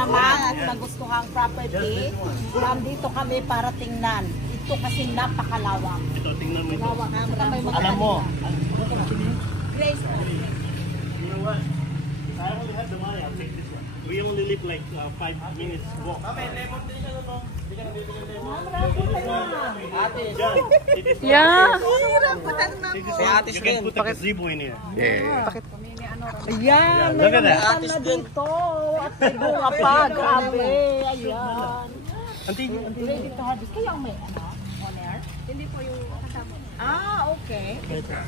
naman at nagustuhang property. Nandito kami para tingnan. Ito kasi napakalawak. Ito, tingnan mo ito. Alam mo. Grace. You know what? I only have the money, I'll take this one. We only live like 5 minutes walk. Yeah. You can put a gazebo in here. Ayan, Look at that. na dito. At may bunga pa, grabe. Ayan. Ready to harvest. Kayo ang may on air? Hindi po yung kasama. Okay.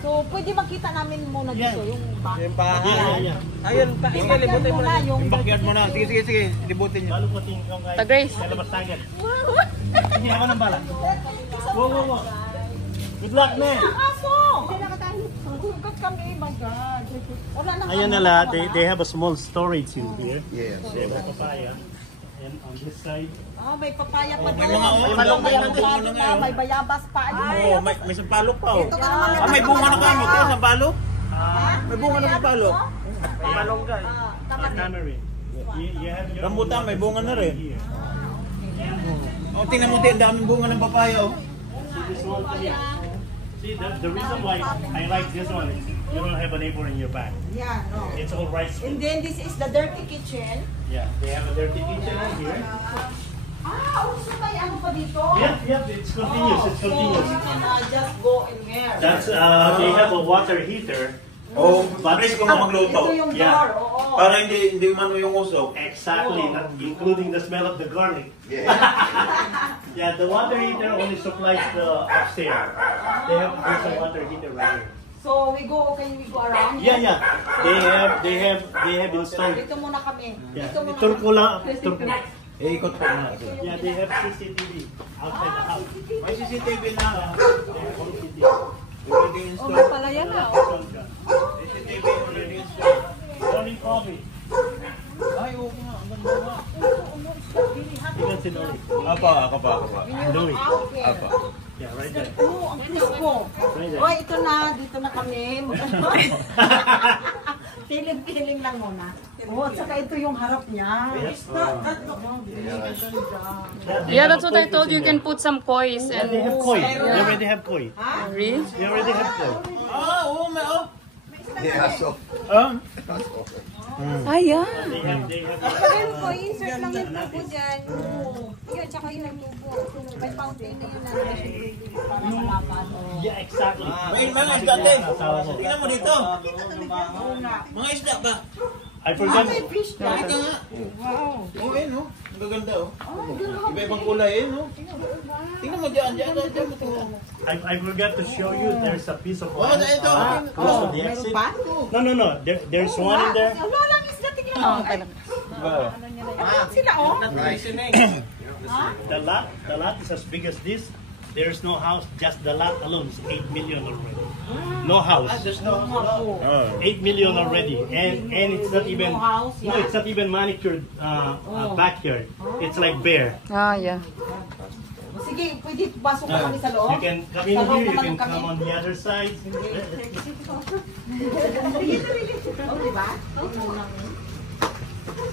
So, pwede makita namin muna dito yung bahay. Yung bahay. Ayun, libutin mo na. Yung backyard mo na. Sige. Libutin nyo. Lalo pati yung guys. Grace. Lalabas tayo. Hindi ako ng bala. Wow. Good luck, man. Aso! Hugot kami, my God. Wala na Ayan na lahat. They have a small storage in here. Yes. They have papaya. And on this side. May papaya pa may doon. mga May bayabas pa. Oo, may sampalok pa. May bunga na kayo. Ito, sampalok? May bunga na sampalok. Malunggay. Tamarind. You have your Rambutan, may bunga na rin. Tingnan mo din, daming bunga ng papaya. See this one here. See, the reason why I like this one is you don't have a neighbor in your back. Yeah, no. It's all rice. And then this is the dirty kitchen. Yeah, they have a dirty kitchen in here. So may ano pa dito? Yep, it's continuous. It's So continuous. you can just go in there. That's they have a water heater. Oh, pares kung magluto. Ito yung Yeah. door. Oo. Para hindi umano yung usok. Exactly, including the smell of the garlic. Yeah, the water heater only supplies the upstairs. There's a water heater right here. So we go around. Yeah. They have installed. Dito muna kami. Yeah, Dito muna. tour ko lang. Tour ko. Ikot po na. Yeah, they have CCTV outside the house. May CCTV na. Already May pala yan CCTV already installed. Morning coffee. Ay, okay nga. Ang ganda nga. Ilan si Nori? Ako pa. Nori. Apa. Yeah, right there. Ang crispo. Oy, ito na. Dito na kami. Feeling lang muna. At saka ito yung harap niya. Yeah, that's what I told you. You can put some kois They and have koi. They already have koi. really. They already have koi. Oo, may Yeah. They have. Pero po, insert lang yung tubo dyan. Yun, tsaka yung tubo. May fountain na yun na. Yeah, exactly. May mga isda din. Tingnan mo dito. Mga isda ba? I forgot. Ito nga. Wow. Oh, eh, no? Ang gaganda, oh. Iba-ibang kulay, eh, no? Tingnan mo dyan mo tingnan. I forgot to show you. There's a piece of Oh, land ito. close to the exit. No. There's one in there. Walang isda. Tingnan mo. Sila, The lot is as big as this. There's no house. Just the lot alone is 8 million already. No house. There's no house. 8 million already, and it's not even it's not even manicured backyard. It's like bare. Yeah. Sige, pwede pasok na kami sa loob. You can come in here. You can come on the other side. Diba?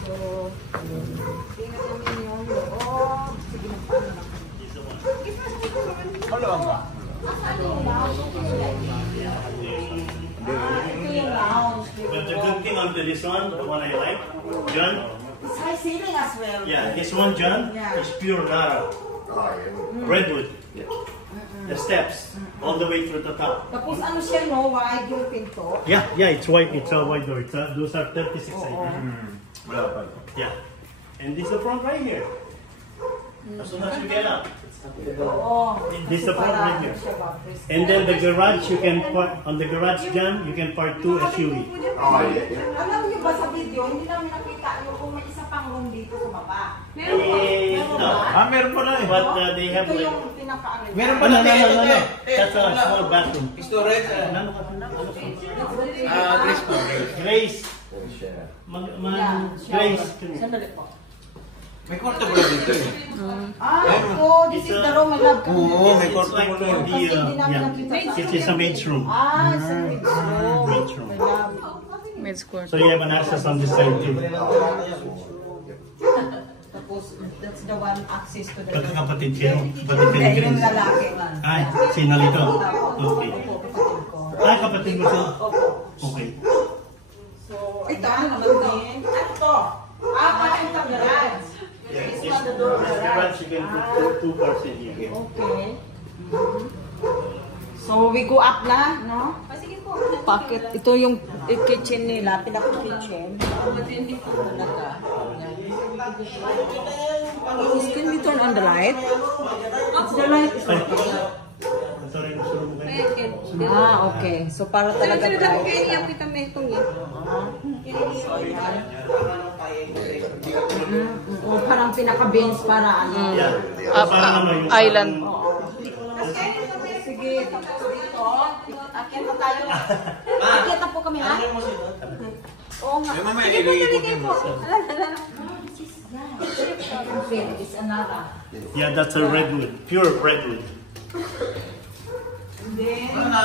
So, tingnan namin yung loob. Sige, magpaano lang. Hello, Amba. But the good thing on this one, the one I like, John. It's high ceiling as well. Yeah, this one, John, is pure Nara. Redwood. The steps all the way through the top. Tapos ano siya, no? Wide yung pinto. Yeah, it's white. It's a white door. Those are 36 Yeah, and this is the front right here. As soon as you get up, this is the front right here. And then the garage, you can park on the garage, John. You can park 2 SUV. Alam niyo ba sa video, hindi namin nakita yung kung may isa pang room dito sa baba. No. Meron pa na eh. But they have Ito like. yung pinaka-ano. Meron pa No. na. That's a small bathroom. Storage. Grace po. Grace. Grace. Sandali po. May kwarto ba dito eh? Ito, this is the room I love. Oo, may It's kwarto like mo for lang. the it is a maid's room. It's a room. Maid's room. Mid square. So you have an access on this side too. that's the one access to the Kapatid kayo. Kapatid Hindi, kayo. yung lalaki man. Ay, sinalito. Okay. Opo, kapatid ko. Ay, kapatid mo siya. Opo. Okay. So, ito ano naman din? Ano to? Patentang garage. Yes, This one, the door the garage. garage, you can put two cars in here. Okay. So, we go up na, no? Sige po. Pocket. Ito yung kitchen nila, pinaka-kitchen. Talaga. Can we turn on the light? The light is on. Sorry, gusto mo kayo. Okay. So, para talaga bright. Parang pinaka-bench para ano. Yeah. Parang ano yung Island. Sige, tapos dito. Akin na tayo. Akita po kami, ha? Oo nga. May mamaya, Sige po, ilagay sige ko. po. It's another. Yeah, that's a redwood. Pure redwood. Then, Ano na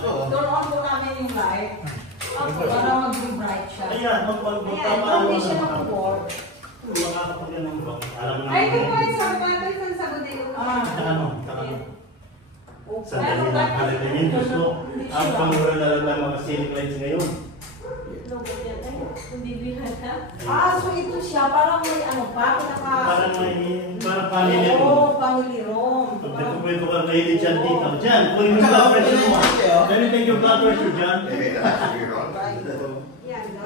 to? turn on po namin yung light. Para mag-be bright siya. Ayan, Ayan, condition ng board. Ay, ito po yung sa bodega. Sandali lang pala din yun. Gusto, ang pangura na lang ng mga ceiling lights ngayon. So ito siya, parang may ano pa, Parang family room. Oo, family room. Pag nagpupunto ka mahilig dyan dito. Dyan, kunin mo yung blood pressure mo. Can you take your blood pressure dyan?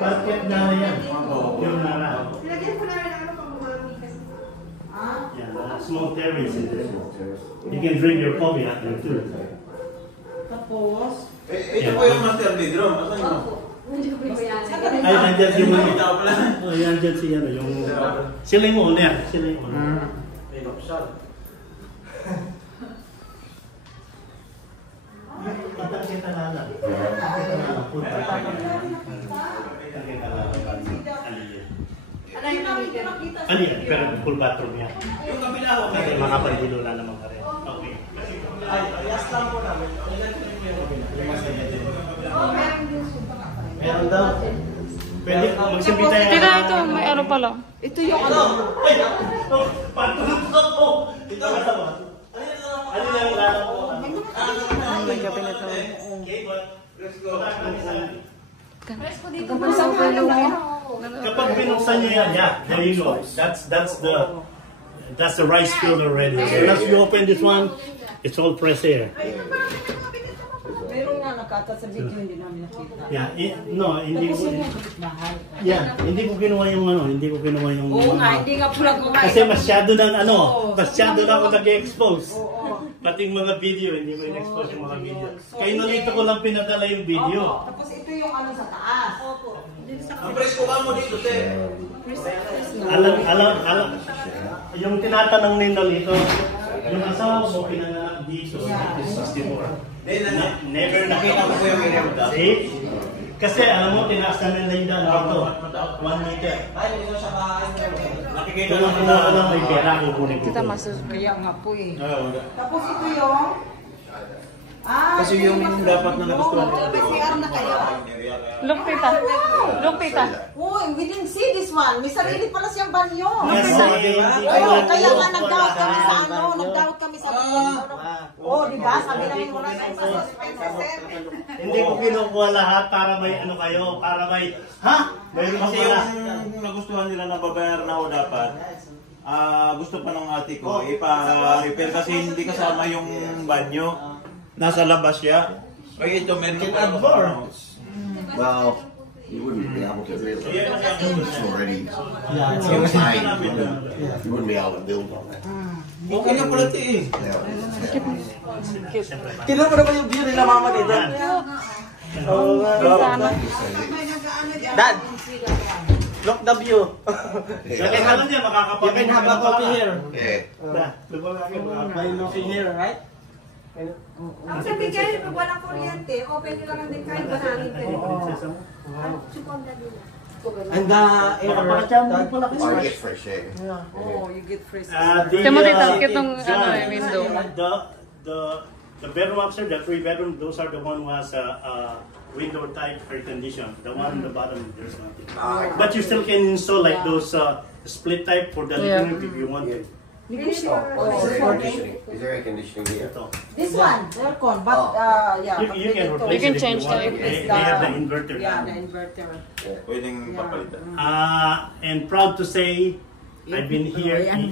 Basket na yan. Yung nara. Nilagyan ko namin ano pang umami kasi. Yeah, small terrace in there. You can drink your coffee out there too. Tapos, Ito po yung master bedroom. Asan yun? Ay, nandyan si Muli. Ikaw pala. Oh, yan dyan si ano, yung... Sila yung owner. Sila yung owner. Kita na lang. Ano yan? Pero full bathroom yan. Yung kabila ko. Kasi mga pandilo na naman ka rin. Okay. Meron daw. Pwede magsabi tayo. Tita, ito, may ano pala. ito yung ano. Ay! Patulog ko! Ito ka ba? Ano lang yung lala ko? May cabinet na. Okay, but let's go. Kapag binuksan niyo yan, yeah, there you go. That's the rice field already. So once you open this one, it's all fresh air. Meron nga nakata sa video, hindi namin nakita. Yeah, no, hindi Tapos ko. yung bahay. Yeah, hindi ko ginawa yung ano, hindi ko ginawa yung. Oo nga, hindi nga pula kumain. Kasi masyado na ano, masyado na ako nag-expose. Pati yung mga video, hindi ko in-expose yung mga video. Kaya nalito ko lang pinadala yung video. Tapos ito yung ano sa taas. Opo. Ang presko ka mo dito, te. Alam, yung tinatanong ni Nolito, yung asawa mo pinanganak dito, 1964. Never nakita ko yung area. See? Kasi alam mo, tinaasan nila yung daan dito. 1 meter. Nakikita Kung lang ako lang may pera, kukunin ko. Kita masas. Kaya nga po eh. Oo. Tapos ito yung... Kasi yung dapat na nagustuhan Oo, may CR na kayo. Look, tita. Look, tita. Uy, we didn't see this one. May sarili pala siyang banyo. Yes, Oo, kaya nga nag-doubt kami sa ano, nag-doubt kami sa Oo, di ba? Sabi namin wala tayong suspense. Hindi ko kinukuha lahat para may ano kayo, para may, ha? Mayroon Kasi pala. yung nagustuhan nila na babayaran ako dapat, gusto pa ng ate ko, ipa-repair kasi hindi kasama yung banyo. Nasa labas siya. Ay, ito meron pa ako. Well, you wouldn't be able to really. It's already Yeah, insane. You wouldn't be able to build on that. Okay na pala ito eh. Yeah. Tignan mo naman yung view nila mama dito. Sana. Dad, look the view. You can have, You can have a coffee here. Yeah. By looking here, right? Ang sabi kayo, pag walang kuryente, open nyo lang din kahit mahangin ka rin. Sukonda nila. And the air. Oh, you get fresh air. Oh, you get fresh. Timothy, takit tong ano eh, window. The bedroom upstairs, the 3 bedroom, those are the one who has window type air condition. The one on the bottom, there's nothing. But you still can install like those split type for the Yeah. living room if you want to. Is there air conditioning? Is there air conditioning here? Ito. This one, aircon, but yeah. You can but replace You can it if change you want. the- They have the inverter. Yeah, the inverter. Pwedeng papalitan. And proud to say, I've been here in